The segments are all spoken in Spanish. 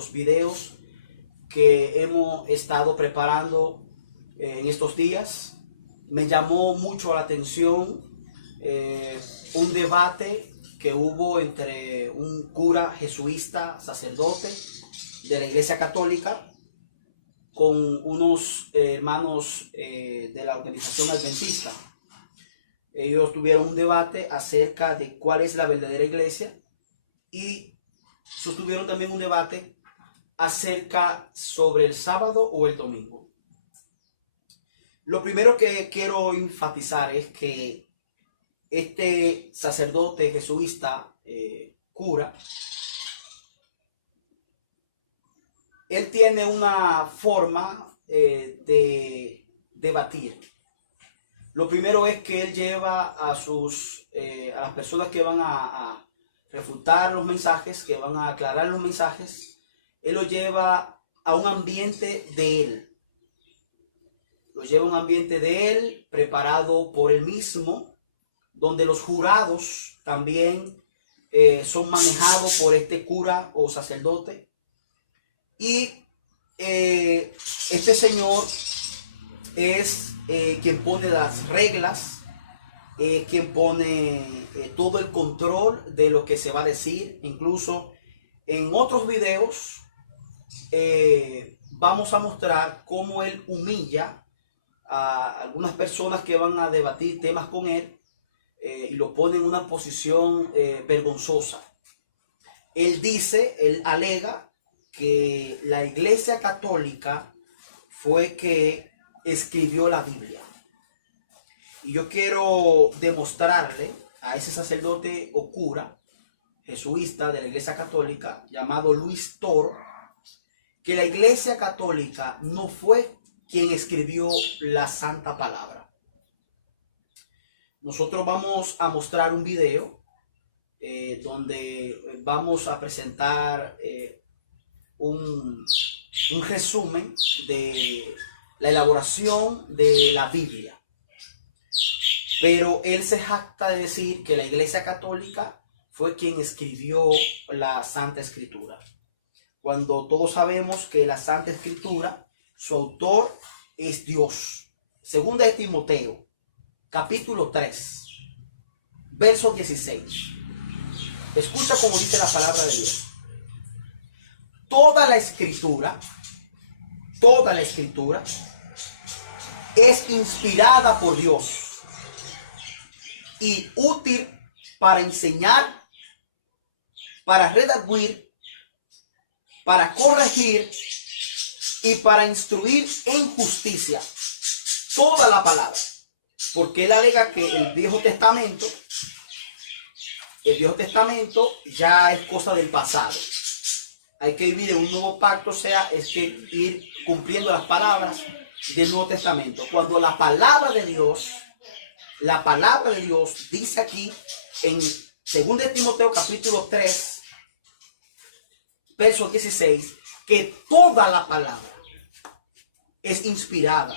los videos que hemos estado preparando en estos días. Me llamó mucho la atención un debate que hubo entre un cura jesuita, sacerdote de la Iglesia Católica, con unos hermanos de la organización adventista. Ellos tuvieron un debate acerca de cuál es la verdadera iglesia y sostuvieron también un debate acerca sobre el sábado o el domingo. Lo primero que quiero enfatizar es que este sacerdote jesuita, cura, él tiene una forma de debatir. Lo primero es que él lleva a las personas que van a refutar los mensajes, que van a aclarar los mensajes, él lo lleva a un ambiente de él. Lo lleva a un ambiente de él, preparado por él mismo, donde los jurados también son manejados por este cura o sacerdote. Y este señor es quien pone las reglas, quien pone todo el control de lo que se va a decir. Incluso en otros videos vamos a mostrar cómo él humilla a algunas personas que van a debatir temas con él y lo pone en una posición vergonzosa. Él alega que la Iglesia Católica fue que escribió la Biblia. Y yo quiero demostrarle a ese sacerdote o cura jesuita de la Iglesia Católica llamado Luis Toro que la Iglesia Católica no fue quien escribió la Santa Palabra. Nosotros vamos a mostrar un video donde vamos a presentar un resumen de la elaboración de la Biblia. Pero él se jacta de decir que la Iglesia Católica fue quien escribió la Santa Escritura, cuando todos sabemos que la Santa Escritura, su autor es Dios. Segunda de Timoteo, capítulo 3, verso 16. Escucha cómo dice la palabra de Dios. Toda la escritura es inspirada por Dios y útil para enseñar, para redarguir, para corregir y para instruir en justicia. Toda la palabra. Porque él alega que el Viejo Testamento ya es cosa del pasado. Hay que vivir en un nuevo pacto, o sea, es que ir cumpliendo las palabras del Nuevo Testamento. Cuando la palabra de Dios dice aquí en 2 de Timoteo capítulo 3, verso 16, que toda la palabra es inspirada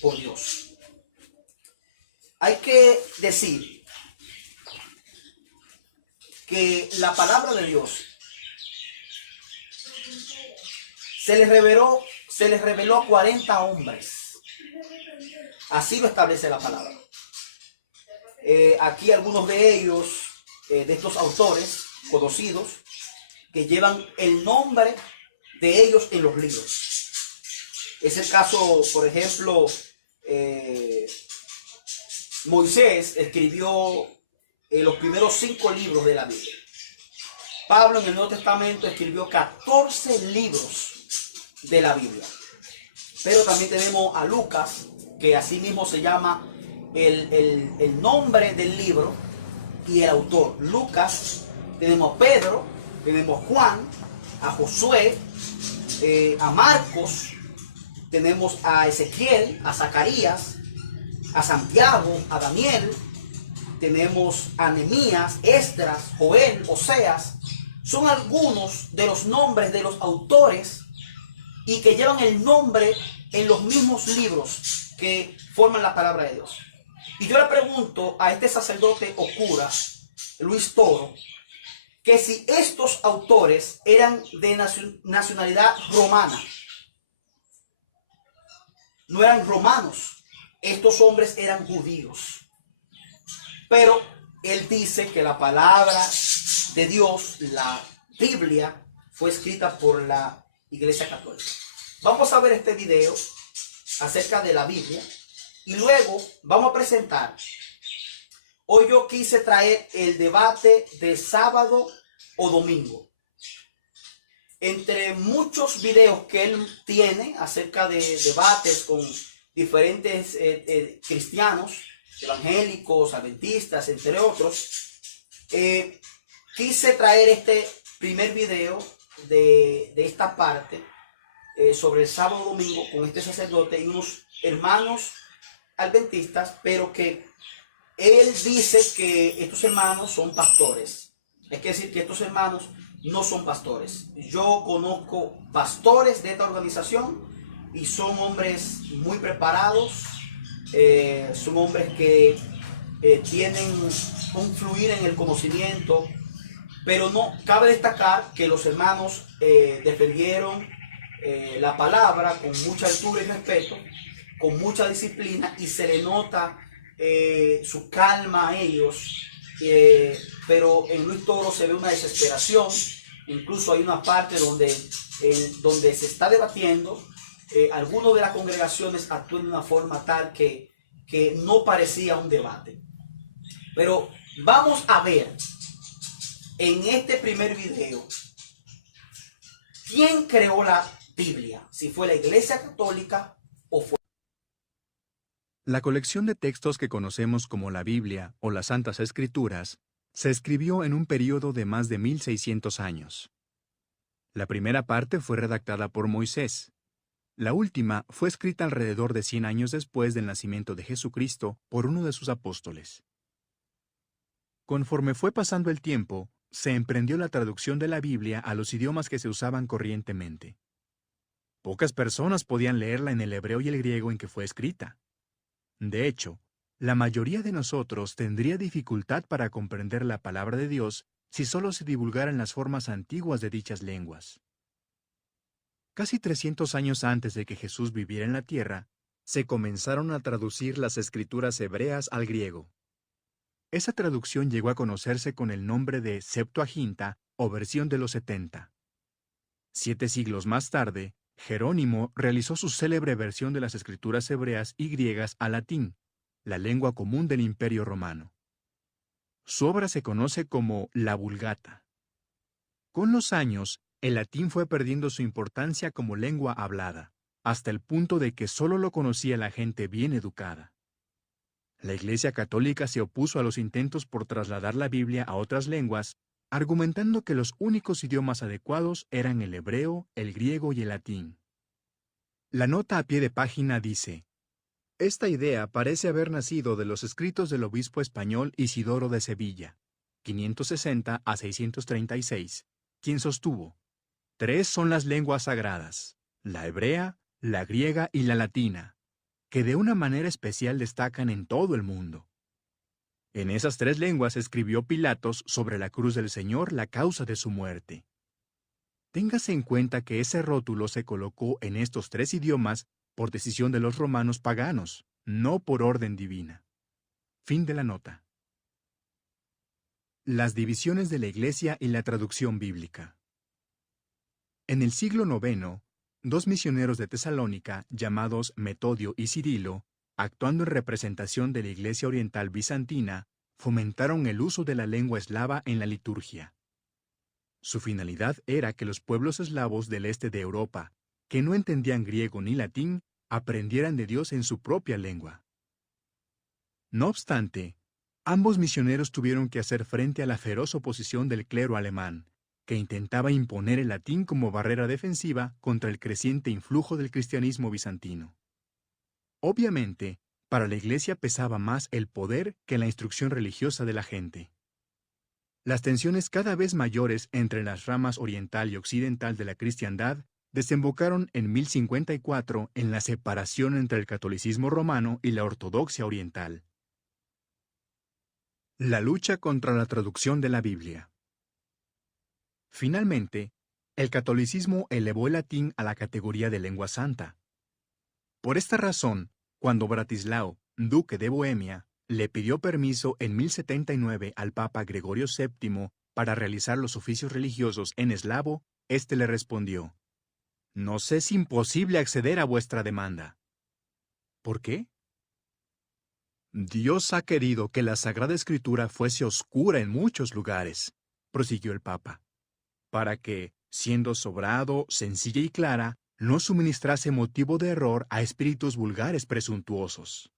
por Dios. Hay que decir que la palabra de Dios se les reveló a 40 hombres. Así lo establece la palabra. Aquí algunos de ellos, de estos autores conocidos, que llevan el nombre de ellos en los libros. Es el caso, por ejemplo, Moisés escribió los primeros 5 libros de la Biblia. Pablo en el Nuevo Testamento escribió 14 libros de la Biblia. Pero también tenemos a Lucas, que así mismo se llama el nombre del libro y el autor. Lucas, tenemos a Pedro, tenemos a Juan, a Josué, a Marcos, tenemos a Ezequiel, a Zacarías, a Santiago, a Daniel, tenemos a Nehemías, Esdras, Joel, Oseas. Son algunos de los nombres de los autores y que llevan el nombre en los mismos libros que forman la palabra de Dios. Y yo le pregunto a este sacerdote o cura, Luis Toro, que si estos autores eran de nacionalidad romana, no eran romanos, estos hombres eran judíos. Pero él dice que la palabra de Dios, la Biblia, fue escrita por la Iglesia Católica. Vamos a ver este video acerca de la Biblia y luego vamos a presentar. Hoy yo quise traer el debate de sábado o domingo. Entre muchos videos que él tiene acerca de debates con diferentes cristianos, evangélicos, adventistas, entre otros, quise traer este primer video de esta parte sobre el sábado o domingo con este sacerdote y unos hermanos adventistas, pero que él dice que estos hermanos son pastores. Es decir, que estos hermanos no son pastores. Yo conozco pastores de esta organización y son hombres muy preparados, son hombres que tienen un fluir en el conocimiento, pero no cabe destacar que los hermanos defendieron la palabra con mucha altura y respeto, con mucha disciplina, y se le nota su calma a ellos, pero en Luis Toro se ve una desesperación. Incluso hay una parte donde se está debatiendo, algunos de las congregaciones actúan de una forma tal que no parecía un debate. Pero vamos a ver en este primer video quién creó la Biblia, si fue la Iglesia Católica o fue... La colección de textos que conocemos como la Biblia o las Santas Escrituras se escribió en un período de más de 1600 años. La primera parte fue redactada por Moisés. La última fue escrita alrededor de 100 años después del nacimiento de Jesucristo por uno de sus apóstoles. Conforme fue pasando el tiempo, se emprendió la traducción de la Biblia a los idiomas que se usaban corrientemente. Pocas personas podían leerla en el hebreo y el griego en que fue escrita. De hecho, la mayoría de nosotros tendría dificultad para comprender la palabra de Dios si solo se divulgaran las formas antiguas de dichas lenguas. Casi 300 años antes de que Jesús viviera en la tierra, se comenzaron a traducir las escrituras hebreas al griego. Esa traducción llegó a conocerse con el nombre de Septuaginta o versión de los 70. 7 siglos más tarde, Jerónimo realizó su célebre versión de las escrituras hebreas y griegas al latín, la lengua común del Imperio Romano. Su obra se conoce como la Vulgata. Con los años, el latín fue perdiendo su importancia como lengua hablada, hasta el punto de que solo lo conocía la gente bien educada. La Iglesia Católica se opuso a los intentos por trasladar la Biblia a otras lenguas, argumentando que los únicos idiomas adecuados eran el hebreo, el griego y el latín. La nota a pie de página dice: esta idea parece haber nacido de los escritos del obispo español Isidoro de Sevilla, 560 a 636, quien sostuvo: 3 son las lenguas sagradas, la hebrea, la griega y la latina, que de una manera especial destacan en todo el mundo. En esas 3 lenguas escribió Pilatos sobre la cruz del Señor la causa de su muerte. Téngase en cuenta que ese rótulo se colocó en estos 3 idiomas por decisión de los romanos paganos, no por orden divina. Fin de la nota. Las divisiones de la Iglesia y la traducción bíblica. En el siglo IX, 2 misioneros de Tesalónica, llamados Metodio y Cirilo, actuando en representación de la Iglesia Oriental Bizantina, fomentaron el uso de la lengua eslava en la liturgia. Su finalidad era que los pueblos eslavos del este de Europa, que no entendían griego ni latín, aprendieran de Dios en su propia lengua. No obstante, ambos misioneros tuvieron que hacer frente a la feroz oposición del clero alemán, que intentaba imponer el latín como barrera defensiva contra el creciente influjo del cristianismo bizantino. Obviamente, para la Iglesia pesaba más el poder que la instrucción religiosa de la gente. Las tensiones cada vez mayores entre las ramas oriental y occidental de la cristiandad desembocaron en 1054 en la separación entre el catolicismo romano y la ortodoxia oriental. La lucha contra la traducción de la Biblia. Finalmente, el catolicismo elevó el latín a la categoría de lengua santa. Por esta razón, cuando Bratislao, duque de Bohemia, le pidió permiso en 1079 al Papa Gregorio VII para realizar los oficios religiosos en eslavo, éste le respondió: «Nos es imposible acceder a vuestra demanda». ¿Por qué? Dios ha querido que la Sagrada Escritura fuese oscura en muchos lugares, prosiguió el Papa, para que, siendo sobrado, sencilla y clara, no suministrase motivo de error a espíritus vulgares presuntuosos.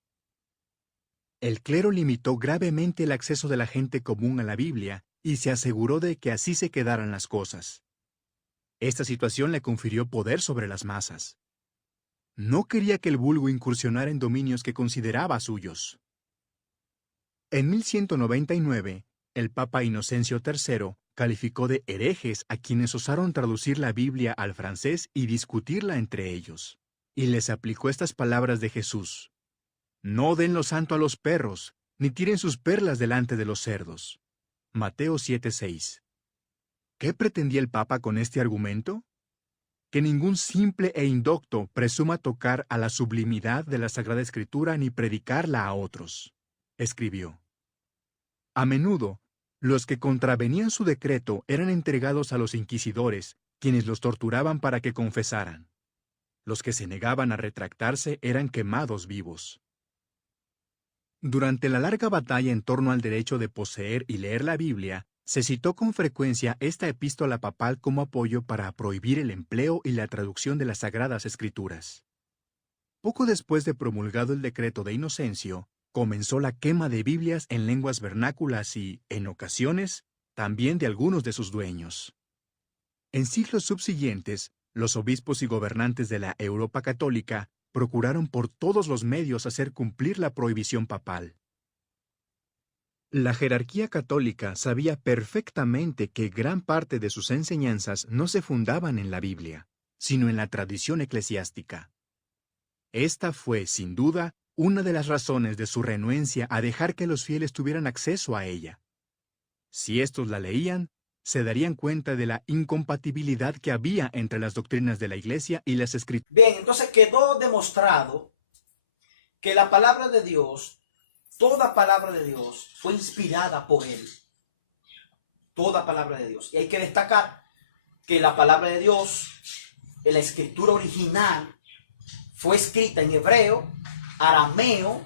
El clero limitó gravemente el acceso de la gente común a la Biblia y se aseguró de que así se quedaran las cosas. Esta situación le confirió poder sobre las masas. No quería que el vulgo incursionara en dominios que consideraba suyos. En 1199, el Papa Inocencio III calificó de herejes a quienes osaron traducir la Biblia al francés y discutirla entre ellos, y les aplicó estas palabras de Jesús: «No den lo santo a los perros, ni tiren sus perlas delante de los cerdos». Mateo 7:6. ¿Qué pretendía el Papa con este argumento? Que ningún simple e indocto presuma tocar a la sublimidad de la Sagrada Escritura ni predicarla a otros. Escribió: «A menudo, los que contravenían su decreto eran entregados a los inquisidores, quienes los torturaban para que confesaran. Los que se negaban a retractarse eran quemados vivos». Durante la larga batalla en torno al derecho de poseer y leer la Biblia, se citó con frecuencia esta epístola papal como apoyo para prohibir el empleo y la traducción de las Sagradas Escrituras. Poco después de promulgado el decreto de Inocencio, comenzó la quema de Biblias en lenguas vernáculas y, en ocasiones, también de algunos de sus dueños. En siglos subsiguientes, los obispos y gobernantes de la Europa católica procuraron por todos los medios hacer cumplir la prohibición papal. La jerarquía católica sabía perfectamente que gran parte de sus enseñanzas no se fundaban en la Biblia, sino en la tradición eclesiástica. Esta fue, sin duda, una de las razones de su renuencia a dejar que los fieles tuvieran acceso a ella. Si estos la leían, se darían cuenta de la incompatibilidad que había entre las doctrinas de la Iglesia y las Escrituras. Bien, entonces quedó demostrado que la palabra de Dios, toda palabra de Dios, fue inspirada por Él. Toda palabra de Dios. Y hay que destacar que la palabra de Dios, en la escritura original, fue escrita en hebreo, arameo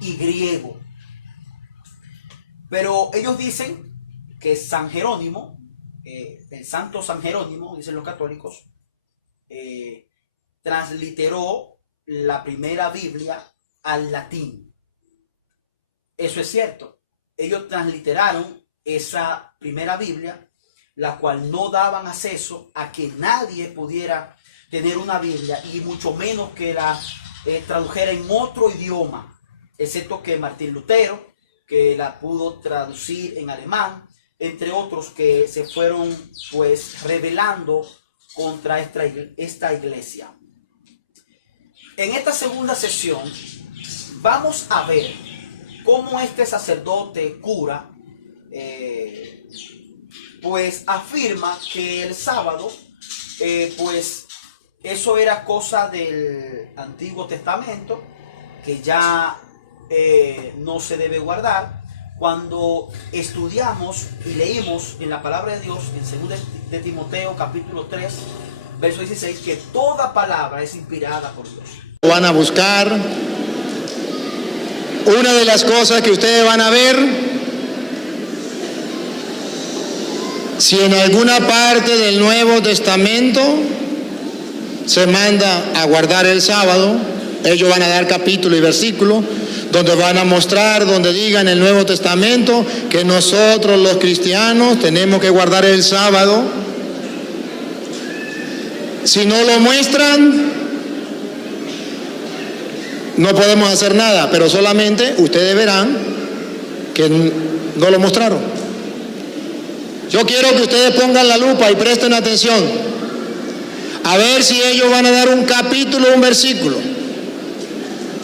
y griego. Pero ellos dicen que San Jerónimo, el santo San Jerónimo, dicen los católicos, transliteró la primera Biblia al latín. Eso es cierto. Ellos transliteraron esa primera Biblia, la cual no daban acceso a que nadie pudiera tener una Biblia, y mucho menos que la tradujera en otro idioma, excepto que Martín Lutero, que la pudo traducir en alemán, entre otros que se fueron pues rebelando contra esta iglesia. En esta segunda sesión vamos a ver cómo este sacerdote cura pues afirma que el sábado pues eso era cosa del Antiguo Testamento, que ya no se debe guardar. Cuando estudiamos y leímos en la palabra de Dios, en 2 de Timoteo capítulo 3, verso 16, que toda palabra es inspirada por Dios. Van a buscar. Una de las cosas que ustedes van a ver, si en alguna parte del Nuevo Testamento se manda a guardar el sábado, ellos van a dar capítulo y versículo donde van a mostrar, donde digan en el Nuevo Testamento que nosotros los cristianos tenemos que guardar el sábado. Si no lo muestran, no podemos hacer nada, pero solamente ustedes verán que no lo mostraron. Yo quiero que ustedes pongan la lupa y presten atención, a ver si ellos van a dar un capítulo o un versículo.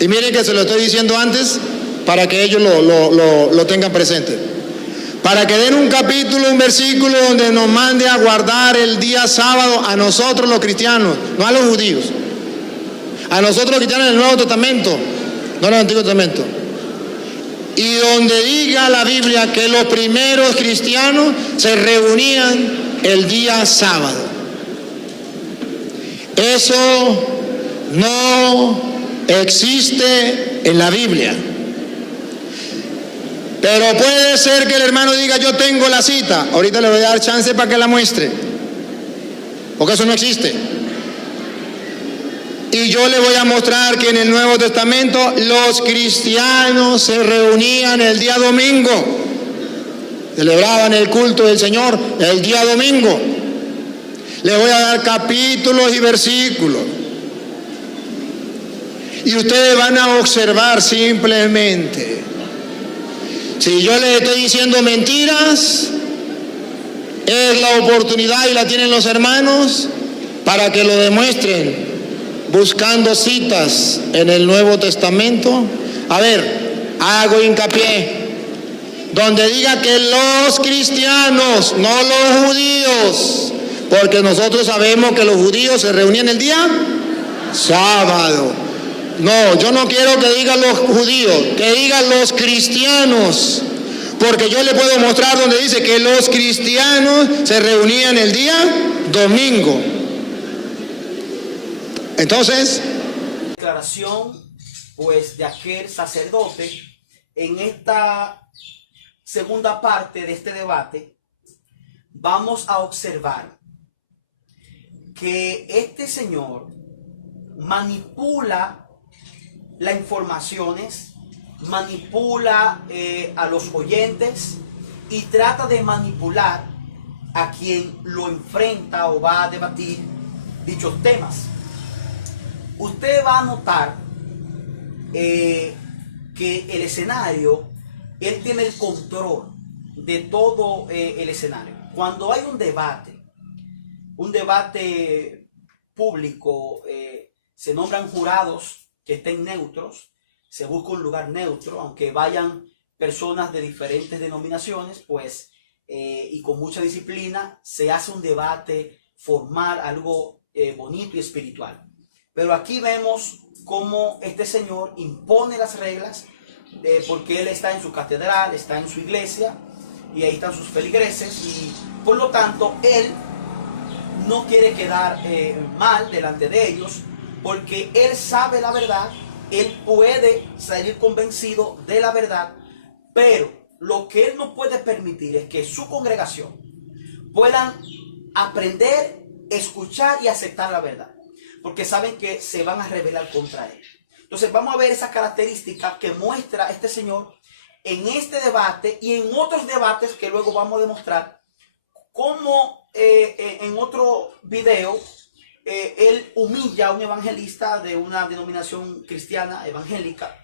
Y miren que se lo estoy diciendo antes para que ellos lo tengan presente. para que den un capítulo, un versículo donde nos mande a guardar el día sábado a nosotros los cristianos, no a los judíos, a nosotros los cristianos del Nuevo Testamento, no en el Antiguo Testamento. Y donde diga la Biblia que los primeros cristianos se reunían el día sábado. Eso no existe en la Biblia. Pero puede ser que el hermano diga: yo tengo la cita, ahorita le voy a dar chance para que la muestre, porque eso no existe. Y yo le voy a mostrar que en el Nuevo Testamento los cristianos se reunían el día domingo, celebraban el culto del Señor el día domingo. Le voy a dar capítulos y versículos, y ustedes van a observar simplemente. Si yo les estoy diciendo mentiras, es la oportunidad, y la tienen los hermanos, para que lo demuestren buscando citas en el Nuevo Testamento. A ver, hago hincapié, donde diga que los cristianos, no los judíos, porque nosotros sabemos que los judíos se reunían el día sábado. No, yo no quiero que digan los judíos, que digan los cristianos, porque yo le puedo mostrar donde dice que los cristianos se reunían el día domingo. Entonces, declaración pues de aquel sacerdote. En esta segunda parte de este debate vamos a observar que este señor manipula las informaciones, manipula a los oyentes y trata de manipular a quien lo enfrenta o va a debatir dichos temas. Usted va a notar que el escenario, él tiene el control de todo el escenario. Cuando hay un debate público, se nombran jurados que estén neutros, se busca un lugar neutro, aunque vayan personas de diferentes denominaciones, pues, y con mucha disciplina, se hace un debate formal, algo bonito y espiritual. Pero aquí vemos cómo este señor impone las reglas, porque él está en su catedral, está en su iglesia, y ahí están sus feligreses, y por lo tanto él no quiere quedar mal delante de ellos, porque él sabe la verdad, él puede salir convencido de la verdad, pero lo que él no puede permitir es que su congregación puedan aprender, escuchar y aceptar la verdad, porque saben que se van a rebelar contra él. Entonces vamos a ver esas características que muestra este señor en este debate y en otros debates que luego vamos a demostrar cómo en otro video él humilla a un evangelista de una denominación cristiana evangélica,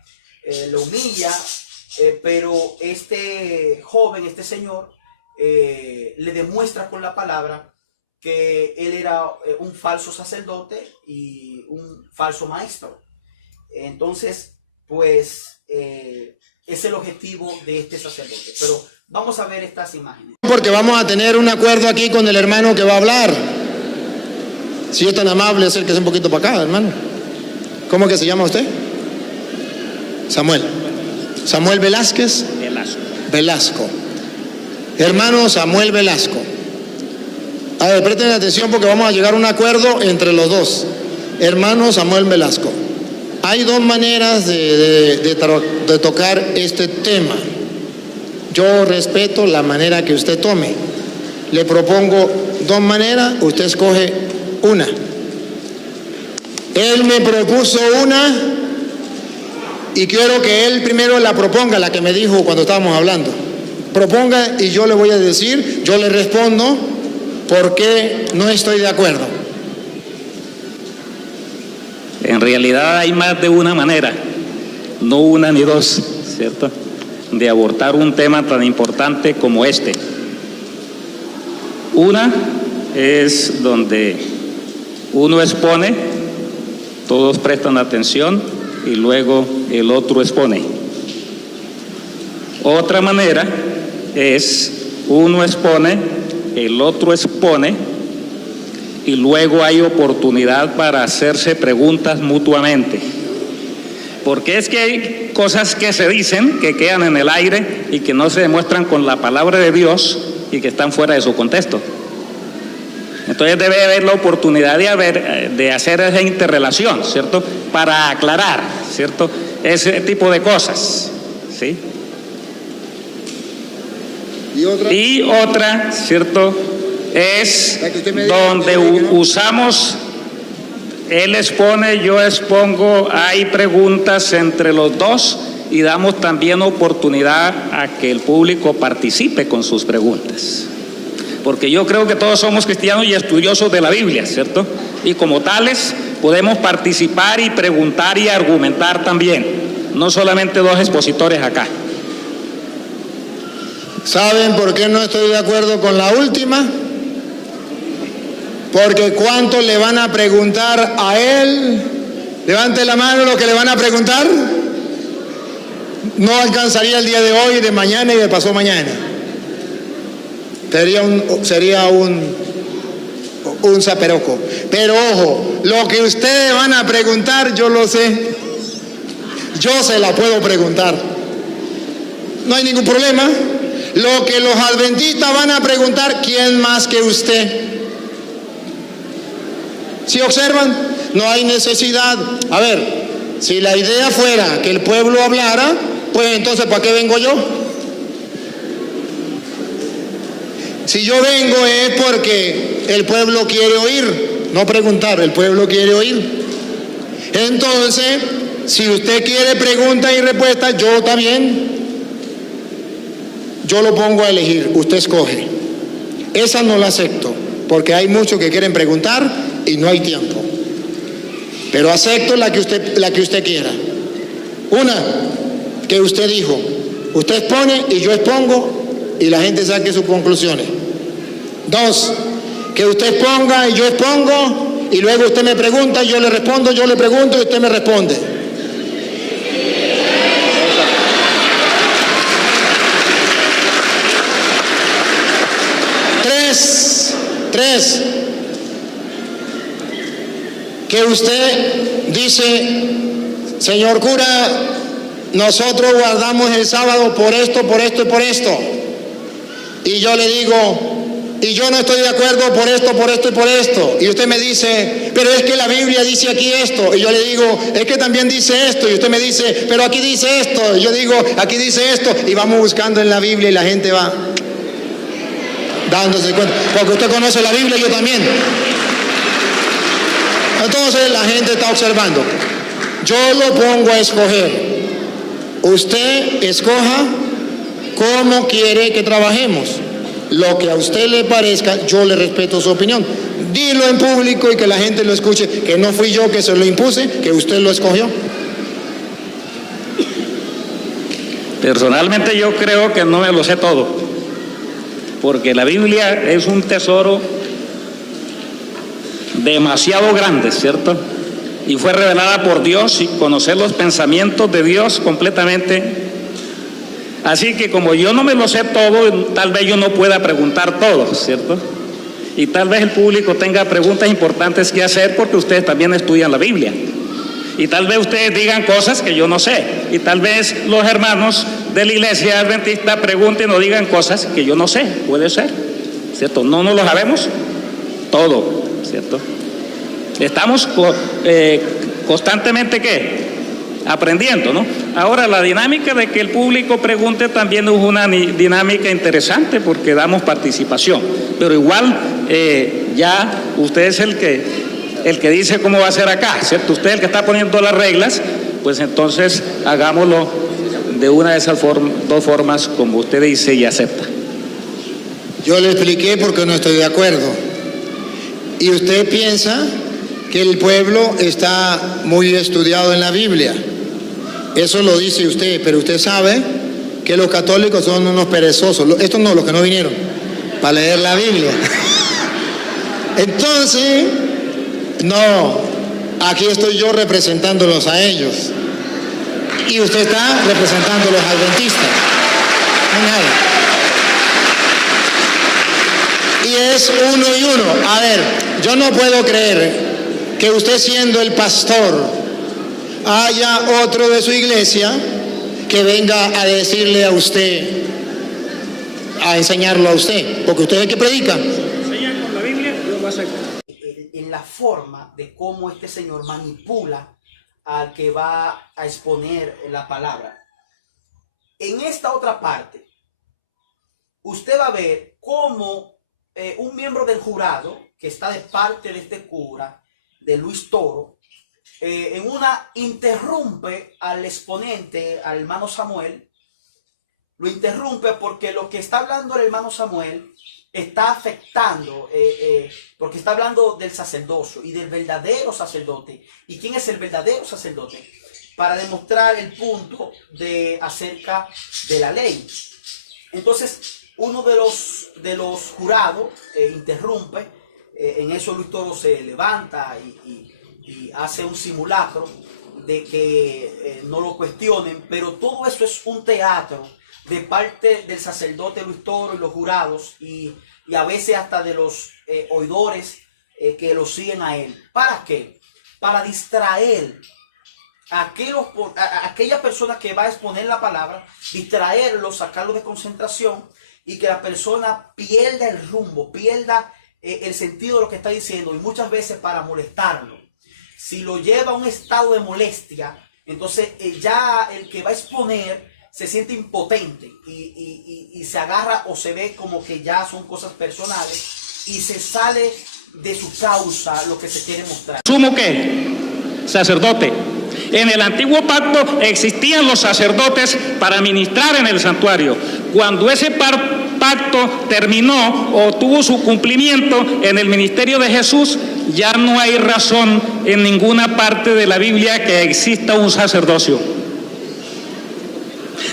lo humilla, pero este joven, este señor, le demuestra con la palabra que él era un falso sacerdote y un falso maestro. Entonces, pues, es el objetivo de este sacerdote. Pero vamos a ver estas imágenes. Porque vamos a tener un acuerdo aquí con el hermano que va a hablar. Si es tan amable, acérquese un poquito para acá, hermano. ¿Cómo que se llama usted? Samuel. Samuel Velázquez. Velasco. Hermano Samuel Velasco. A ver, presten atención porque vamos a llegar a un acuerdo entre los dos. Hermano Samuel Velasco, hay dos maneras de tocar este tema. Yo respeto la manera que usted tome. Le propongo dos maneras, usted escoge una. Él me propuso una y quiero que él primero la proponga, la que me dijo cuando estábamos hablando. Proponga y yo le voy a decir, yo le respondo por qué no estoy de acuerdo. En realidad hay más de una manera, no una ni dos, ¿cierto?, de abordar un tema tan importante como este. Una es donde uno expone, todos prestan atención y luego el otro expone. Otra manera es uno expone, el otro expone, y luego hay oportunidad para hacerse preguntas mutuamente. Porque es que hay cosas que se dicen, que quedan en el aire y que no se demuestran con la palabra de Dios y que están fuera de su contexto. Entonces debe haber la oportunidad de hacer esa interrelación, ¿cierto? Para aclarar, ¿cierto? Ese tipo de cosas, ¿sí? Y otra, ¿cierto? Es donde usamos, él expone, yo expongo, hay preguntas entre los dos y damos también oportunidad a que el público participe con sus preguntas. Porque yo creo que todos somos cristianos y estudiosos de la Biblia, ¿cierto? Y como tales podemos participar y preguntar y argumentar también, no solamente dos expositores acá. ¿Saben por qué no estoy de acuerdo con la última? Porque ¿cuánto le van a preguntar a él? Levante la mano lo que le van a preguntar. No alcanzaría el día de hoy, de mañana y de pasado mañana. Sería un zaperoco. Pero ojo, lo que ustedes van a preguntar, yo lo sé. Yo se la puedo preguntar. No hay ningún problema. Lo que los adventistas van a preguntar, ¿quién más que usted? ¿Sí observan? No hay necesidad. A ver, si la idea fuera que el pueblo hablara, pues entonces ¿para qué vengo yo? Si yo vengo es porque el pueblo quiere oír, no preguntar, el pueblo quiere oír. Entonces, si usted quiere preguntas y respuestas, yo también. Yo lo pongo a elegir, usted escoge. Esa no la acepto, porque hay muchos que quieren preguntar y no hay tiempo. Pero acepto la que usted quiera. Una, que usted dijo, usted expone y yo expongo y la gente saque sus conclusiones. Dos, que usted exponga y yo expongo y luego usted me pregunta y yo le respondo, yo le pregunto y usted me responde. Tres, que usted dice, señor cura, nosotros guardamos el sábado por esto, por esto y por esto. Y yo le digo, y yo no estoy de acuerdo por esto, por esto y por esto. Y usted me dice, pero es que la Biblia dice aquí esto. Y yo le digo, es que también dice esto. Y usted me dice, pero aquí dice esto. Y yo digo, aquí dice esto. Y vamos buscando en la Biblia y la gente va dándose cuenta, porque usted conoce la Biblia y yo también. Entonces la gente está observando. Yo lo pongo a escoger. Usted escoja cómo quiere que trabajemos. Lo que a usted le parezca, yo le respeto su opinión. Dilo en público y que la gente lo escuche, que no fui yo que se lo impuse, que usted lo escogió. Personalmente yo creo que no me lo sé todo, porque la Biblia es un tesoro demasiado grande, ¿cierto? Y fue revelada por Dios y conocer los pensamientos de Dios completamente. Así que como yo no me lo sé todo, tal vez yo no pueda preguntar todo, ¿cierto? Y tal vez el público tenga preguntas importantes que hacer porque ustedes también estudian la Biblia. Y tal vez ustedes digan cosas que yo no sé. Y tal vez los hermanos de la iglesia adventista pregunten o digan cosas que yo no sé. Puede ser, ¿cierto? No lo sabemos todo, ¿cierto? Estamos constantemente, ¿qué? Aprendiendo, ¿no? Ahora, la dinámica de que el público pregunte también es una dinámica interesante porque damos participación. Pero igual, ya usted es el que dice cómo va a ser acá, ¿cierto? Usted es el que está poniendo las reglas, pues entonces hagámoslo de una de esas dos formas como usted dice y acepta. Yo le expliqué porque no estoy de acuerdo. Y usted piensa que el pueblo está muy estudiado en la Biblia. Eso lo dice usted, pero usted sabe que los católicos son unos perezosos. Estos no, los que no vinieron para leer la Biblia. Entonces, no, aquí estoy yo representándolos a ellos. Y usted está representando a los adventistas. No nada. es uno y uno. A ver, yo no puedo creer que usted, siendo el pastor, haya otro de su iglesia que venga a decirle a usted, a enseñarlo a usted, porque usted es el que predica. Enseñan con la Biblia, yo lo acepto. En la forma de cómo este señor manipula al que va a exponer la palabra. En esta otra parte, usted va a ver cómo un miembro del jurado, que está de parte de este cura, de Luis Toro, en una interrumpe al exponente, al hermano Samuel. Lo interrumpe porque lo que está hablando el hermano Samuel está afectando, porque está hablando del sacerdocio y del verdadero sacerdote. ¿Y quién es el verdadero sacerdote? Para demostrar el punto acerca de la ley. Entonces, uno de los jurados interrumpe, en eso Luis Toro se levanta y hace un simulacro de que no lo cuestionen, pero todo eso es un teatro de parte del sacerdote Luis Toro y los jurados y a veces hasta de los oidores que lo siguen a él. ¿Para qué? Para distraer a aquella persona que va a exponer la palabra, distraerlo, sacarlo de concentración y que la persona pierda el rumbo, pierda el sentido de lo que está diciendo, y muchas veces para molestarlo. Si lo lleva a un estado de molestia, entonces ya el que va a exponer se siente impotente y se agarra o se ve como que ya son cosas personales y se sale de su causa lo que se quiere mostrar. ¿Sumo qué? Sacerdote. En el antiguo pacto existían los sacerdotes para ministrar en el santuario. Cuando ese pacto terminó o tuvo su cumplimiento en el ministerio de Jesús, ya no hay razón en ninguna parte de la Biblia que exista un sacerdocio.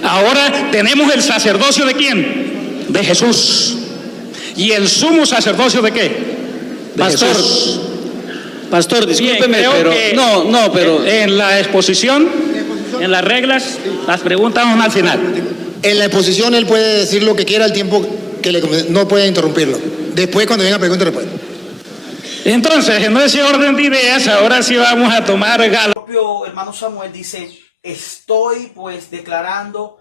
Ahora tenemos el sacerdocio ¿de quién? De Jesús. ¿Y el sumo sacerdocio de qué? De Pastor, Jesús. Pastor, discúlpeme, Bien, pero pero en la exposición, en las reglas, las preguntas van al final. En la exposición él puede decir lo que quiera el tiempo que no puede interrumpirlo. Después, cuando venga pregunta y respuesta. Entonces, en ese orden de ideas, ahora sí vamos a tomar El propio hermano Samuel dice: estoy pues declarando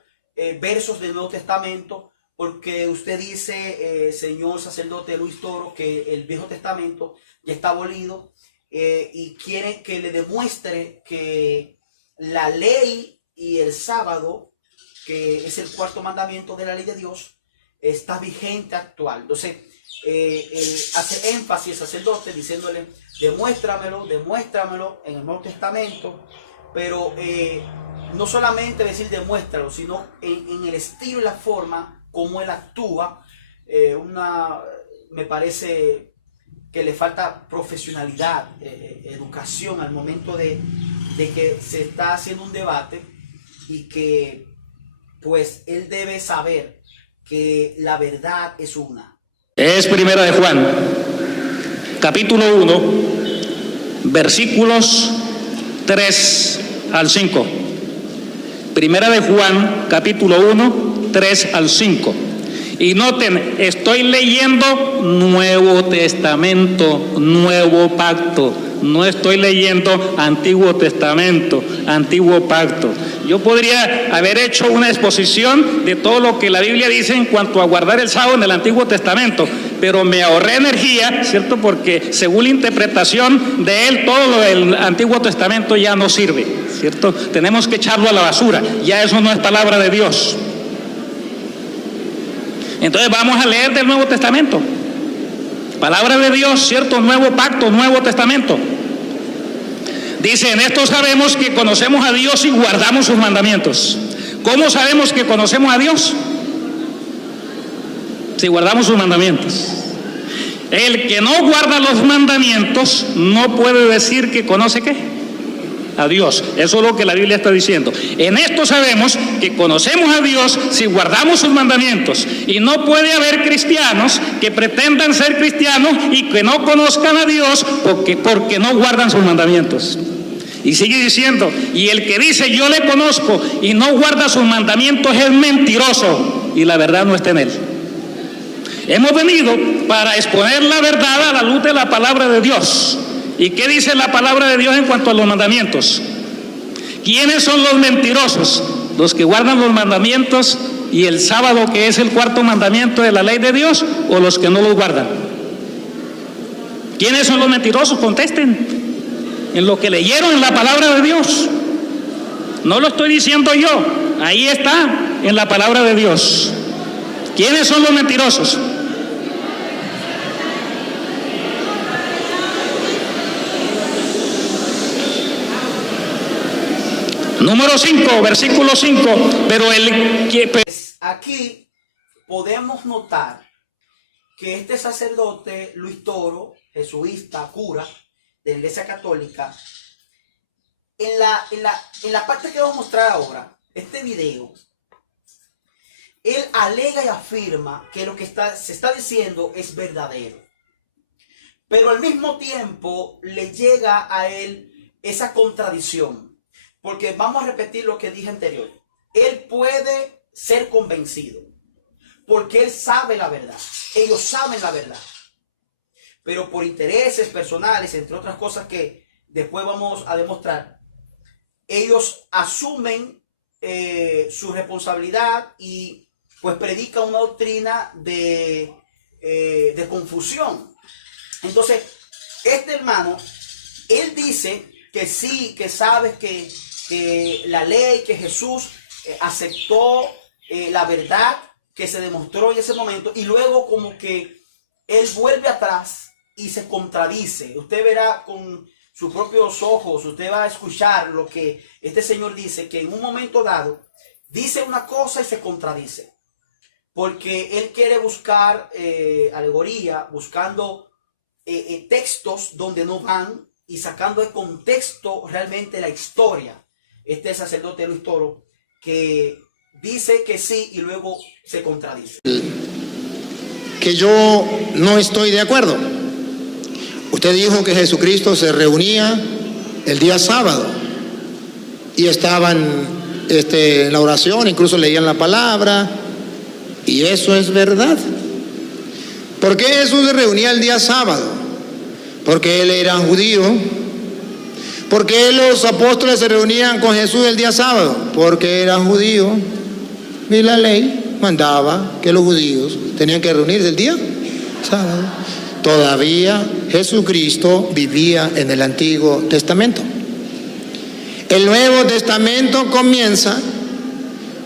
versos del Nuevo Testamento, porque usted dice, señor sacerdote Luis Toro, que el Viejo Testamento ya está abolido, y quiere que le demuestre que la ley y el sábado, que es el cuarto mandamiento de la ley de Dios, está vigente actual. Entonces, él hace énfasis al sacerdote diciéndole: demuéstramelo en el Nuevo Testamento, pero no solamente decir demuéstralo, sino en el estilo y la forma como él actúa. Me parece que le falta profesionalidad, educación al momento de que se está haciendo un debate, y que pues él debe saber que la verdad es una. Es Primera de Juan, capítulo 1, versículos 3 al 5. Primera de Juan, capítulo 1, 3 al 5. Y noten, estoy leyendo Nuevo Testamento, Nuevo Pacto. No estoy leyendo Antiguo Testamento, Antiguo Pacto. Yo podría haber hecho una exposición de todo lo que la Biblia dice en cuanto a guardar el sábado en el Antiguo Testamento, pero me ahorré energía, ¿cierto? Porque según la interpretación de él, todo lo del Antiguo Testamento ya no sirve, ¿cierto? Tenemos que echarlo a la basura, ya eso no es palabra de Dios. Entonces vamos a leer del Nuevo Testamento. Palabra de Dios, ¿cierto? Nuevo Pacto, Nuevo Testamento. Dice: en esto sabemos que conocemos a Dios y guardamos sus mandamientos. ¿Cómo sabemos que conocemos a Dios? Si guardamos sus mandamientos. El que no guarda los mandamientos no puede decir que conoce ¿qué? A Dios. Eso es lo que la Biblia está diciendo. En esto sabemos que conocemos a Dios si guardamos sus mandamientos. Y no puede haber cristianos que pretendan ser cristianos y que no conozcan a Dios porque no guardan sus mandamientos. Y sigue diciendo: y el que dice yo le conozco y no guarda sus mandamientos es mentiroso y la verdad no está en él. Hemos venido para exponer la verdad a la luz de la palabra de Dios. ¿Y qué dice la palabra de Dios en cuanto a los mandamientos? ¿Quiénes son los mentirosos? Los que guardan los mandamientos y el sábado, que es el cuarto mandamiento de la ley de Dios, o los que no los guardan. ¿Quiénes son los mentirosos? Contesten en lo que leyeron en la palabra de Dios. No lo estoy diciendo yo, ahí está en la palabra de Dios. ¿Quiénes son los mentirosos? Número 5, versículo 5. Pero aquí podemos notar que este sacerdote Luis Toro, jesuita, cura de la Iglesia Católica, en la parte que vamos a mostrar ahora, este video, él alega y afirma que lo que se está diciendo es verdadero. Pero al mismo tiempo le llega a él esa contradicción. Porque vamos a repetir lo que dije anterior. Él puede ser convencido. Porque él sabe la verdad. Ellos saben la verdad. Pero por intereses personales, entre otras cosas que después vamos a demostrar, ellos asumen su responsabilidad y pues predican una doctrina de confusión. Entonces, este hermano, él dice que sí, que sabe que la ley, que Jesús aceptó la verdad que se demostró en ese momento, y luego como que él vuelve atrás y se contradice. Usted verá con sus propios ojos, usted va a escuchar lo que este señor dice, que en un momento dado dice una cosa y se contradice, porque él quiere buscar alegoría, buscando textos donde no van y sacando de contexto realmente la historia. Este sacerdote Luis Toro, que dice que sí y luego se contradice. Que yo no estoy de acuerdo. Usted dijo que Jesucristo se reunía el día sábado y estaban en la oración, incluso leían la palabra, y eso es verdad. ¿Por qué Jesús se reunía el día sábado? Porque él era judío. ¿Por qué los apóstoles se reunían con Jesús el día sábado? Porque eran judíos y la ley mandaba que los judíos tenían que reunirse el día sábado. Todavía Jesucristo vivía en el Antiguo Testamento. El Nuevo Testamento comienza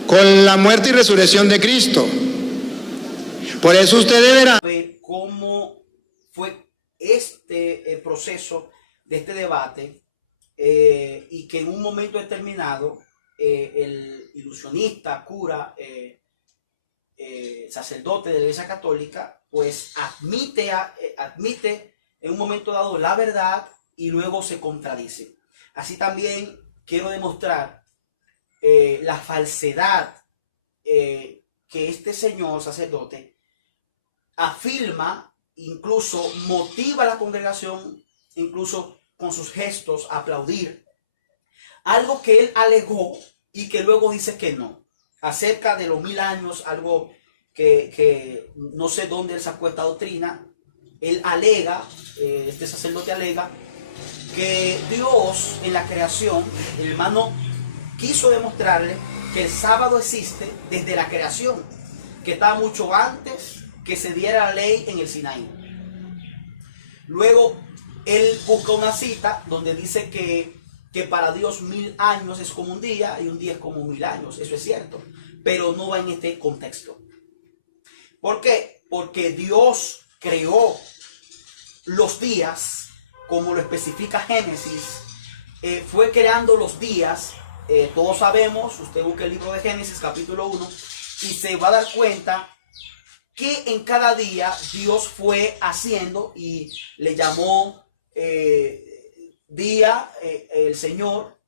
con la muerte y resurrección de Cristo. Por eso usted deberá ver cómo fue este proceso de este debate. Y que en un momento determinado el ilusionista, cura, sacerdote de la Iglesia Católica, pues admite en un momento dado la verdad y luego se contradice. Así también quiero demostrar la falsedad que este señor sacerdote afirma, incluso motiva a la congregación, incluso con sus gestos, a aplaudir algo que él alegó y que luego dice que no, acerca de los 1000 años, algo que no sé dónde él sacó esta doctrina. Él alega, este sacerdote alega, que Dios en la creación, el hermano quiso demostrarle que el sábado existe desde la creación, que estaba mucho antes que se diera la ley en el Sinaí. Luego él busca una cita donde dice que para Dios 1000 años es como un día y un día es como 1000 años. Eso es cierto, pero no va en este contexto. ¿Por qué? Porque Dios creó los días, como lo especifica Génesis. Fue creando los días. Todos sabemos, usted busca el libro de Génesis capítulo 1 y se va a dar cuenta que en cada día Dios fue haciendo y le llamó día, el Señor,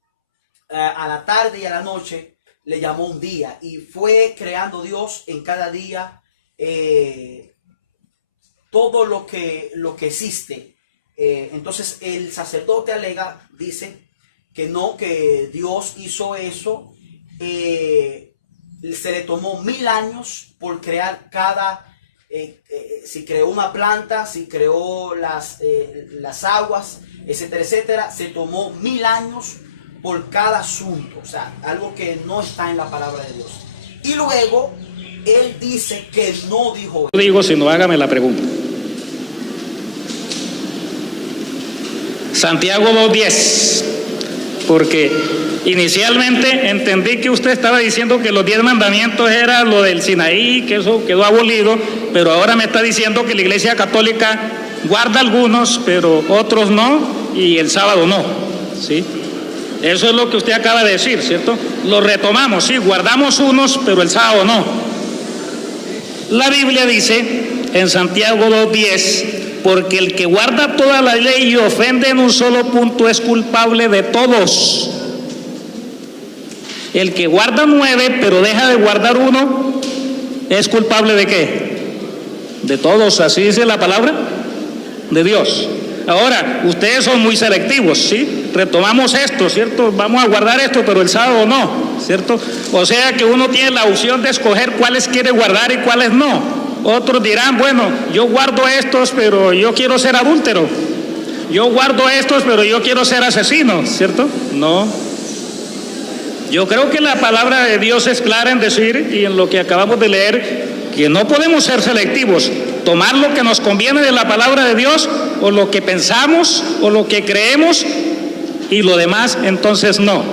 a la tarde y a la noche le llamó un día, y fue creando Dios en cada día todo lo que existe. Entonces el sacerdote alega, dice que no, que Dios hizo eso, se le tomó 1000 años por crear cada si creó una planta, si creó las aguas, etcétera, etcétera. Se tomó 1000 años por cada asunto, o sea, algo que no está en la palabra de Dios. Y luego él dice que no dijo eso. No digo, sino hágame la pregunta. Santiago 2:10, porque inicialmente entendí que usted estaba diciendo que los 10 mandamientos era lo del Sinaí, que eso quedó abolido, pero ahora me está diciendo que la Iglesia Católica guarda algunos, pero otros no, y el sábado no, ¿sí? Eso es lo que usted acaba de decir, ¿cierto? Lo retomamos, sí, guardamos unos, pero el sábado no. La Biblia dice en Santiago 2:10, porque el que guarda toda la ley y ofende en un solo punto es culpable de todos. El que guarda 9, pero deja de guardar uno, ¿es culpable de qué? De todos, así dice la palabra de Dios. Ahora, ustedes son muy selectivos, ¿sí? Retomamos esto, ¿cierto? Vamos a guardar esto, pero el sábado no, ¿cierto? O sea que uno tiene la opción de escoger cuáles quiere guardar y cuáles no. Otros dirán, bueno, yo guardo estos, pero yo quiero ser adúltero. Yo guardo estos, pero yo quiero ser asesino, ¿cierto? No. Yo creo que la palabra de Dios es clara en decir, y en lo que acabamos de leer, que no podemos ser selectivos, tomar lo que nos conviene de la palabra de Dios, o lo que pensamos, o lo que creemos, y lo demás entonces no.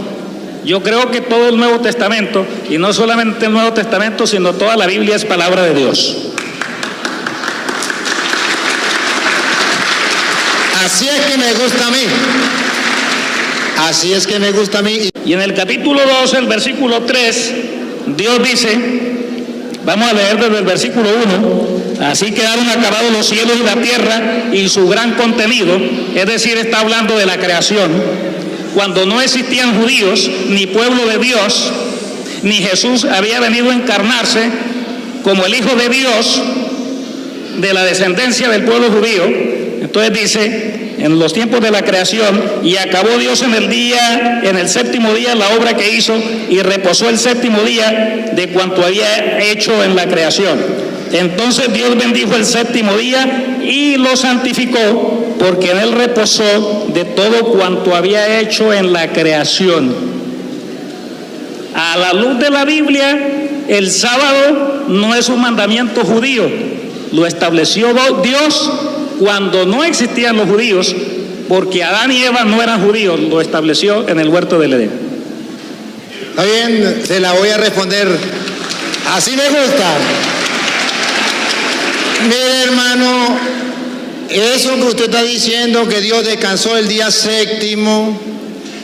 Yo creo que todo el Nuevo Testamento, y no solamente el Nuevo Testamento, sino toda la Biblia es palabra de Dios. Así es que me gusta a mí. Así es que me gusta a mí. Y en el capítulo 2, el versículo 3, Dios dice, vamos a leer desde el versículo 1, así quedaron acabados los cielos y la tierra y su gran contenido, es decir, está hablando de la creación, cuando no existían judíos, ni pueblo de Dios, ni Jesús había venido a encarnarse como el Hijo de Dios, de la descendencia del pueblo judío. Entonces dice, en los tiempos de la creación, y acabó Dios en el séptimo día la obra que hizo, y reposó el séptimo día de cuanto había hecho en la creación. Entonces Dios bendijo el séptimo día y lo santificó, porque en él reposó de todo cuanto había hecho en la creación. A la luz de la Biblia, el sábado no es un mandamiento judío, lo estableció Dios cuando no existían los judíos, porque Adán y Eva no eran judíos, lo estableció en el huerto del Edén. Está bien, se la voy a responder. Así me gusta. Mire, hermano, eso que usted está diciendo, que Dios descansó el día séptimo,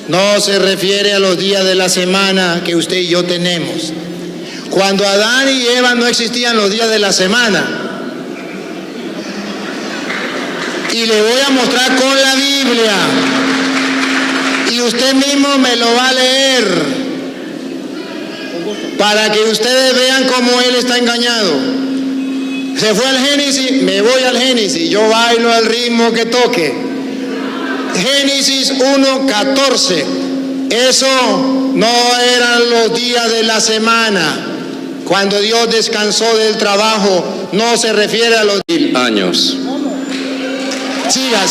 no se refiere a los días de la semana que usted y yo tenemos. Cuando Adán y Eva no existían los días de la semana. Y le voy a mostrar con la Biblia. Y usted mismo me lo va a leer. Para que ustedes vean cómo él está engañado. Se fue al Génesis, me voy al Génesis. Yo bailo al ritmo que toque. Génesis 1:14. Eso no eran los días de la semana. Cuando Dios descansó del trabajo, no se refiere a los 1000 años. Siga.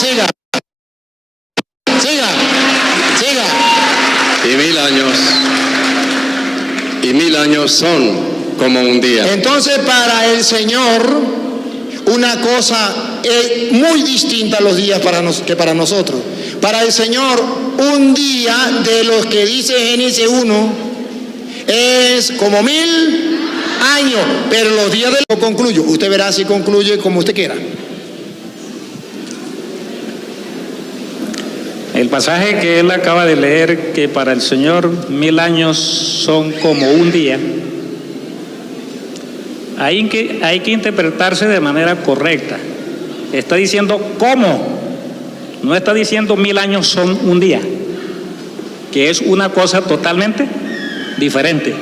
Y mil años son como un día. Entonces, para el Señor, una cosa es muy distinta a los días que para nosotros. Para el Señor, un día de los que dice Génesis 1 es como 1000 años. Pero los días del... concluyo. Usted verá si concluye como usted quiera. El pasaje que él acaba de leer, que para el Señor 1000 años son como un día, hay que interpretarse de manera correcta. Está diciendo cómo, no está diciendo 1000 años son un día, que es una cosa totalmente diferente.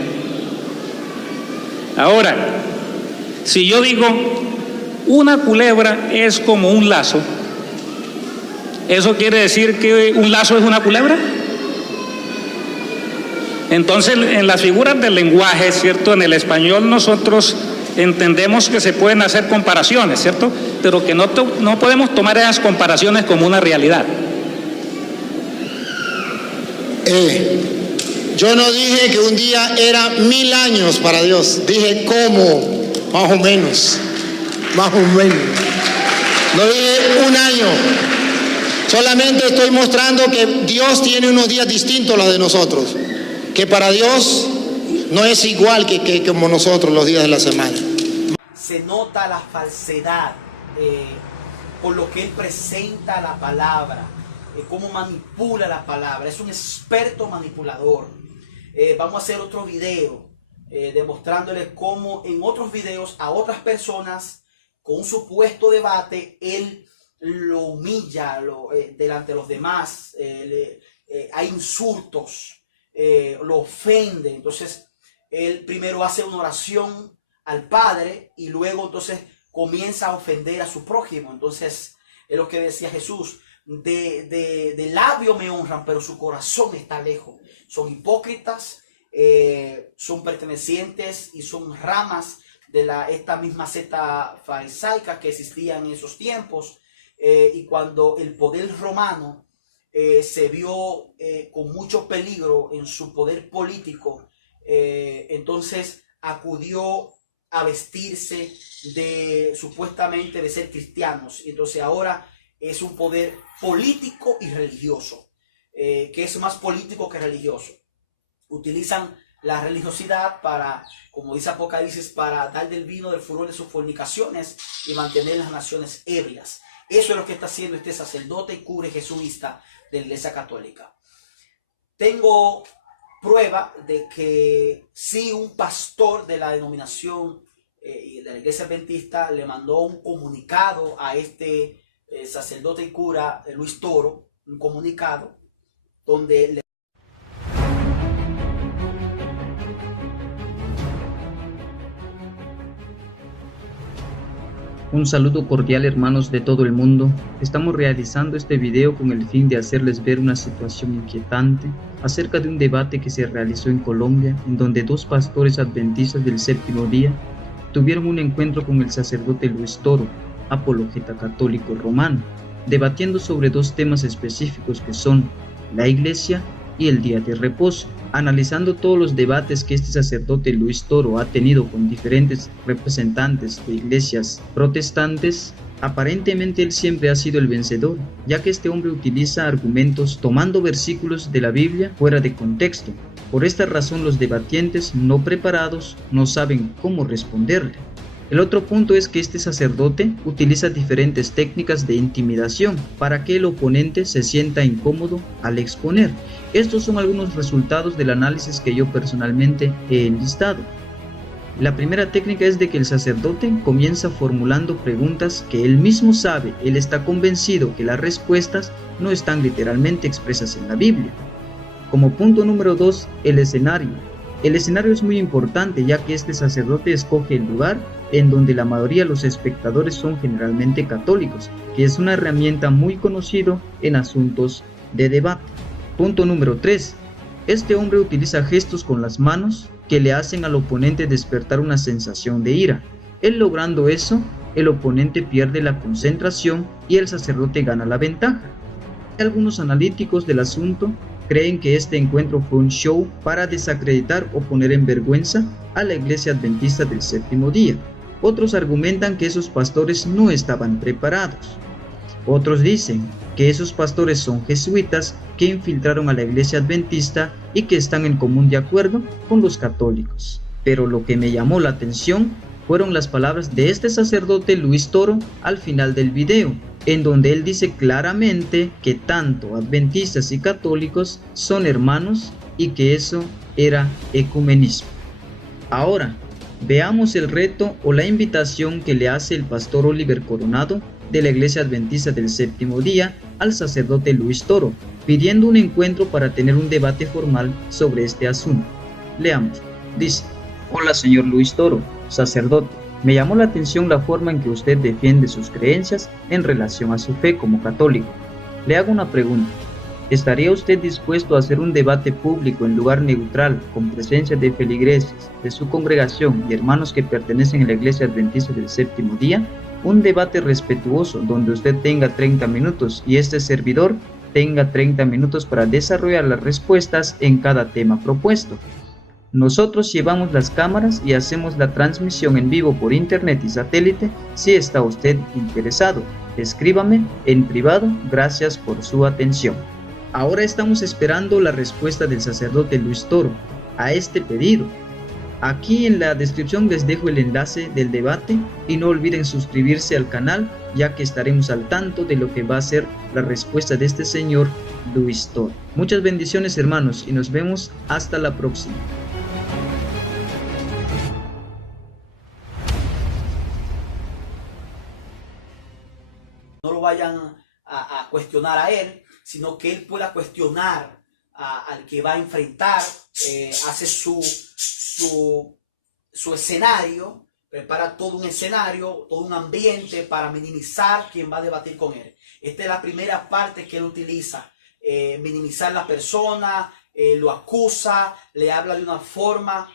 Ahora, si yo digo una culebra es como un lazo, ¿eso quiere decir que un lazo es una culebra? Entonces, en las figuras del lenguaje, ¿cierto? En el español nosotros entendemos que se pueden hacer comparaciones, ¿cierto? Pero que no podemos tomar esas comparaciones como una realidad. Yo no dije que un día era 1000 años para Dios, dije cómo, más o menos. No dije un año, solamente estoy mostrando que Dios tiene unos días distintos a los de nosotros, que para Dios no es igual que como nosotros los días de la semana. Se nota la falsedad por lo que él presenta la palabra, cómo manipula la palabra. Es un experto manipulador. Vamos a hacer otro video demostrándoles cómo en otros videos a otras personas con un supuesto debate él lo humilla delante de los demás, hay insultos, lo ofende. Entonces él primero hace una oración al Padre y luego entonces comienza a ofender a su prójimo. Entonces es lo que decía Jesús: de labio me honran, pero su corazón está lejos. Son hipócritas, son pertenecientes y son ramas de esta misma secta farisaica que existía en esos tiempos. Y cuando el poder romano se vio con mucho peligro en su poder político, entonces acudió a vestirse supuestamente de ser cristianos. Entonces ahora es un poder político y religioso, que es más político que religioso. Utilizan la religiosidad para, como dice Apocalipsis, para dar del vino del furor de sus fornicaciones y mantener las naciones ebrias. Eso es lo que está haciendo este sacerdote y cura jesuita de la Iglesia Católica. Tengo prueba de que sí, un pastor de la denominación de la Iglesia Adventista le mandó un comunicado a este sacerdote y cura Luis Toro, un comunicado donde le... Un saludo cordial, hermanos de todo el mundo. Estamos realizando este video con el fin de hacerles ver una situación inquietante acerca de un debate que se realizó en Colombia, en donde dos pastores adventistas del séptimo día tuvieron un encuentro con el sacerdote Luis Toro, apologeta católico romano, debatiendo sobre dos temas específicos que son la iglesia y el día de reposo. Analizando todos los debates que este sacerdote Luis Toro ha tenido con diferentes representantes de iglesias protestantes, aparentemente él siempre ha sido el vencedor, ya que este hombre utiliza argumentos tomando versículos de la Biblia fuera de contexto. Por esta razón los debatientes no preparados no saben cómo responderle. El otro punto es que este sacerdote utiliza diferentes técnicas de intimidación para que el oponente se sienta incómodo al exponer. Estos son algunos resultados del análisis que yo personalmente he enlistado. La primera técnica es de que el sacerdote comienza formulando preguntas que él mismo sabe, él está convencido que las respuestas no están literalmente expresas en la Biblia. Como punto número 2, el escenario. El escenario es muy importante, ya que este sacerdote escoge el lugar en donde la mayoría de los espectadores son generalmente católicos, que es una herramienta muy conocida en asuntos de debate. Punto número 3. Este hombre utiliza gestos con las manos que le hacen al oponente despertar una sensación de ira. Él logrando eso, el oponente pierde la concentración y el sacerdote gana la ventaja. Algunos analíticos del asunto creen que este encuentro fue un show para desacreditar o poner en vergüenza a la Iglesia Adventista del séptimo día. Otros argumentan que esos pastores no estaban preparados. Otros dicen que esos pastores son jesuitas que infiltraron a la Iglesia Adventista y que están en común de acuerdo con los católicos. Pero lo que me llamó la atención fueron las palabras de este sacerdote Luis Toro al final del video, en donde él dice claramente que tanto adventistas y católicos son hermanos y que eso era ecumenismo. Ahora, veamos el reto o la invitación que le hace el pastor Oliver Coronado de la Iglesia Adventista del séptimo día al sacerdote Luis Toro, pidiendo un encuentro para tener un debate formal sobre este asunto. Leamos. Dice: hola señor Luis Toro, sacerdote. Me llamó la atención la forma en que usted defiende sus creencias en relación a su fe como católico. Le hago una pregunta. ¿Estaría usted dispuesto a hacer un debate público en lugar neutral, con presencia de feligreses, de su congregación y hermanos que pertenecen a la Iglesia Adventista del Séptimo Día? Un debate respetuoso donde usted tenga 30 minutos y este servidor tenga 30 minutos para desarrollar las respuestas en cada tema propuesto. Nosotros llevamos las cámaras y hacemos la transmisión en vivo por internet y satélite si está usted interesado. Escríbame en privado. Gracias por su atención. Ahora estamos esperando la respuesta del sacerdote Luis Toro a este pedido. Aquí en la descripción les dejo el enlace del debate y no olviden suscribirse al canal, ya que estaremos al tanto de lo que va a ser la respuesta de este señor Luis Toro. Muchas bendiciones, hermanos, y nos vemos hasta la próxima. No lo vayan a cuestionar a él, sino que él pueda cuestionar al que va a enfrentar, hace su escenario, prepara todo un escenario, todo un ambiente para minimizar quien va a debatir con él. Esta es la primera parte que él utiliza, minimizar la persona, lo acusa, le habla de una forma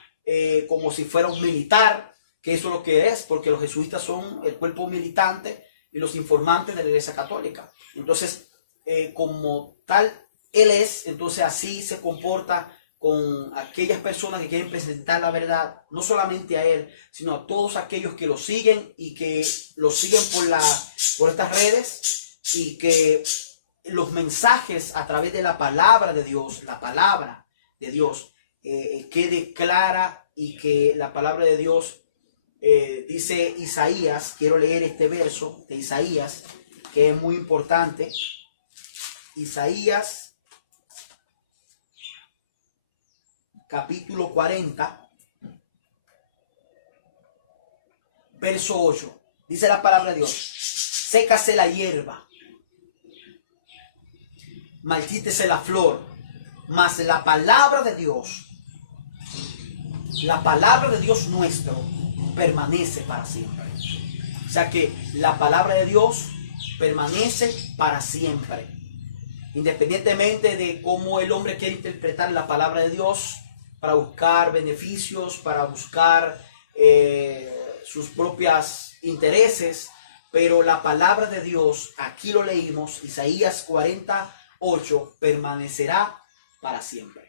como si fuera un militar, que eso es lo que es, porque los jesuitas son el cuerpo militante y los informantes de la Iglesia Católica. Entonces, como tal él es, entonces así se comporta con aquellas personas que quieren presentar la verdad, no solamente a él, sino a todos aquellos que lo siguen y que lo siguen por estas redes, y que los mensajes a través de la palabra de Dios, quede clara, y que la palabra de Dios dice Isaías. Quiero leer este verso de Isaías, que es muy importante. Isaías capítulo 40, verso 8. Dice la palabra de Dios: sécase la hierba, marchítese la flor, mas la palabra de Dios nuestro permanece para siempre. O sea que la palabra de Dios permanece para siempre. Independientemente de cómo el hombre quiere interpretar la palabra de Dios para buscar beneficios, para buscar sus propios intereses, pero la palabra de Dios, aquí lo leímos, Isaías 48, permanecerá para siempre.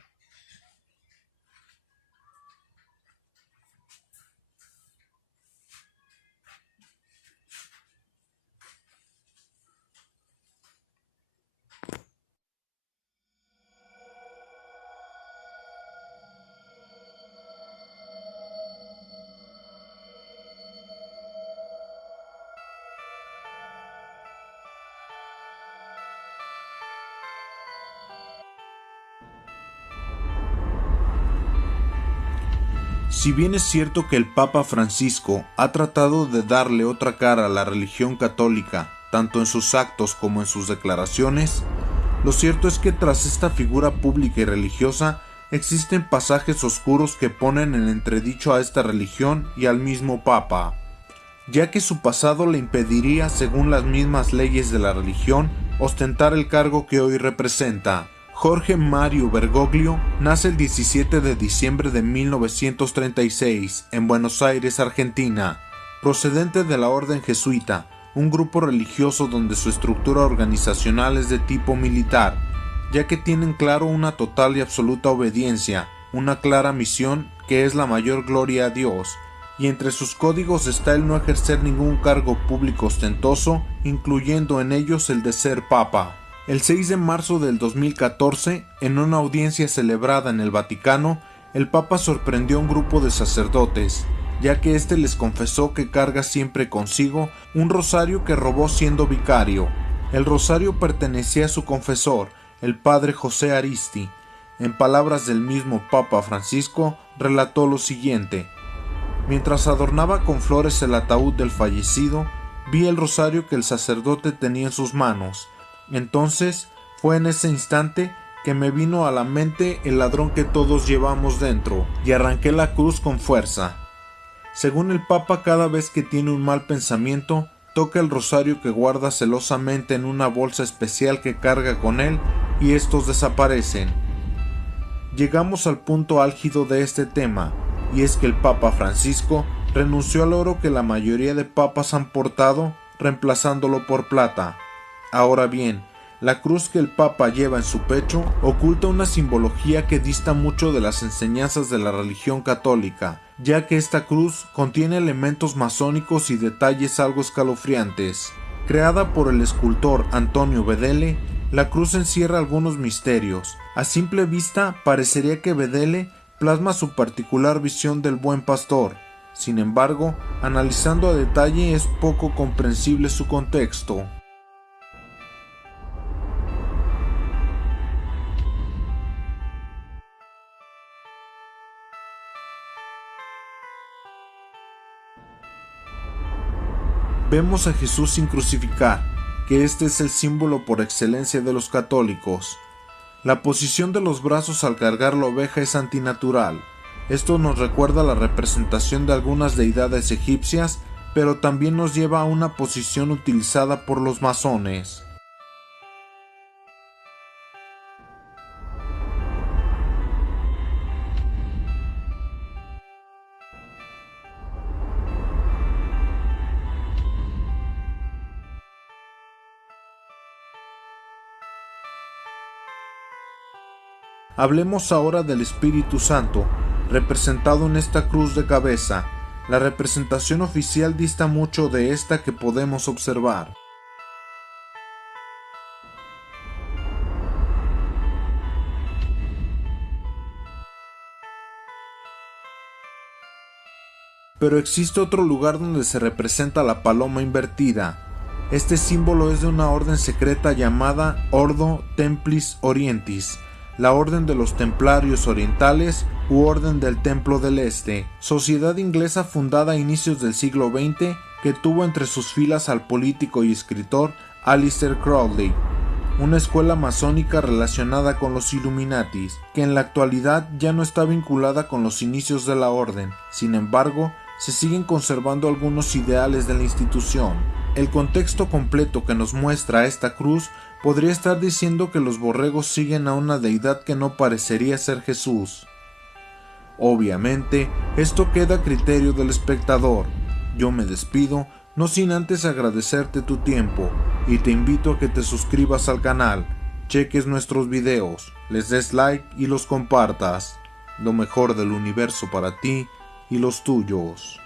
Si bien es cierto que el Papa Francisco ha tratado de darle otra cara a la religión católica, tanto en sus actos como en sus declaraciones, lo cierto es que tras esta figura pública y religiosa existen pasajes oscuros que ponen en entredicho a esta religión y al mismo Papa, ya que su pasado le impediría, según las mismas leyes de la religión, ostentar el cargo que hoy representa. Jorge Mario Bergoglio nace el 17 de diciembre de 1936 en Buenos Aires, Argentina, procedente de la Orden Jesuita, un grupo religioso donde su estructura organizacional es de tipo militar, ya que tienen claro una total y absoluta obediencia, una clara misión que es la mayor gloria a Dios, y entre sus códigos está el no ejercer ningún cargo público ostentoso, incluyendo en ellos el de ser papa. El 6 de marzo del 2014, en una audiencia celebrada en el Vaticano, el Papa sorprendió a un grupo de sacerdotes, ya que éste les confesó que carga siempre consigo un rosario que robó siendo vicario. El rosario pertenecía a su confesor, el padre José Aristi. En palabras del mismo Papa Francisco, relató lo siguiente: mientras adornaba con flores el ataúd del fallecido, vi el rosario que el sacerdote tenía en sus manos. Entonces fue en ese instante que me vino a la mente el ladrón que todos llevamos dentro, y arranqué la cruz con fuerza. Según el Papa, cada vez que tiene un mal pensamiento, toca el rosario que guarda celosamente en una bolsa especial que carga con él y estos desaparecen. Llegamos al punto álgido de este tema, y es que el Papa Francisco renunció al oro que la mayoría de papas han portado, reemplazándolo por plata. Ahora bien, la cruz que el Papa lleva en su pecho oculta una simbología que dista mucho de las enseñanzas de la religión católica, ya que esta cruz contiene elementos masónicos y detalles algo escalofriantes. Creada por el escultor Antonio Bedele, la cruz encierra algunos misterios. A simple vista parecería que Bedele plasma su particular visión del buen pastor. Sin embargo, analizando a detalle es poco comprensible su contexto. Vemos a Jesús sin crucificar, que este es el símbolo por excelencia de los católicos. La posición de los brazos al cargar la oveja es antinatural. Esto nos recuerda la representación de algunas deidades egipcias, pero también nos lleva a una posición utilizada por los masones. Hablemos ahora del Espíritu Santo, representado en esta cruz de cabeza. La representación oficial dista mucho de esta que podemos observar. Pero existe otro lugar donde se representa la paloma invertida. Este símbolo es de una orden secreta llamada Ordo Templis Orientis, la Orden de los Templarios Orientales u Orden del Templo del Este, sociedad inglesa fundada a inicios del siglo XX que tuvo entre sus filas al político y escritor Aleister Crowley, una escuela masónica relacionada con los Illuminatis, que en la actualidad ya no está vinculada con los inicios de la orden. Sin embargo, se siguen conservando algunos ideales de la institución. El contexto completo que nos muestra esta cruz podría estar diciendo que los borregos siguen a una deidad que no parecería ser Jesús. Obviamente, esto queda a criterio del espectador. Yo me despido, no sin antes agradecerte tu tiempo, y te invito a que te suscribas al canal, cheques nuestros videos, les des like y los compartas. Lo mejor del universo para ti y los tuyos.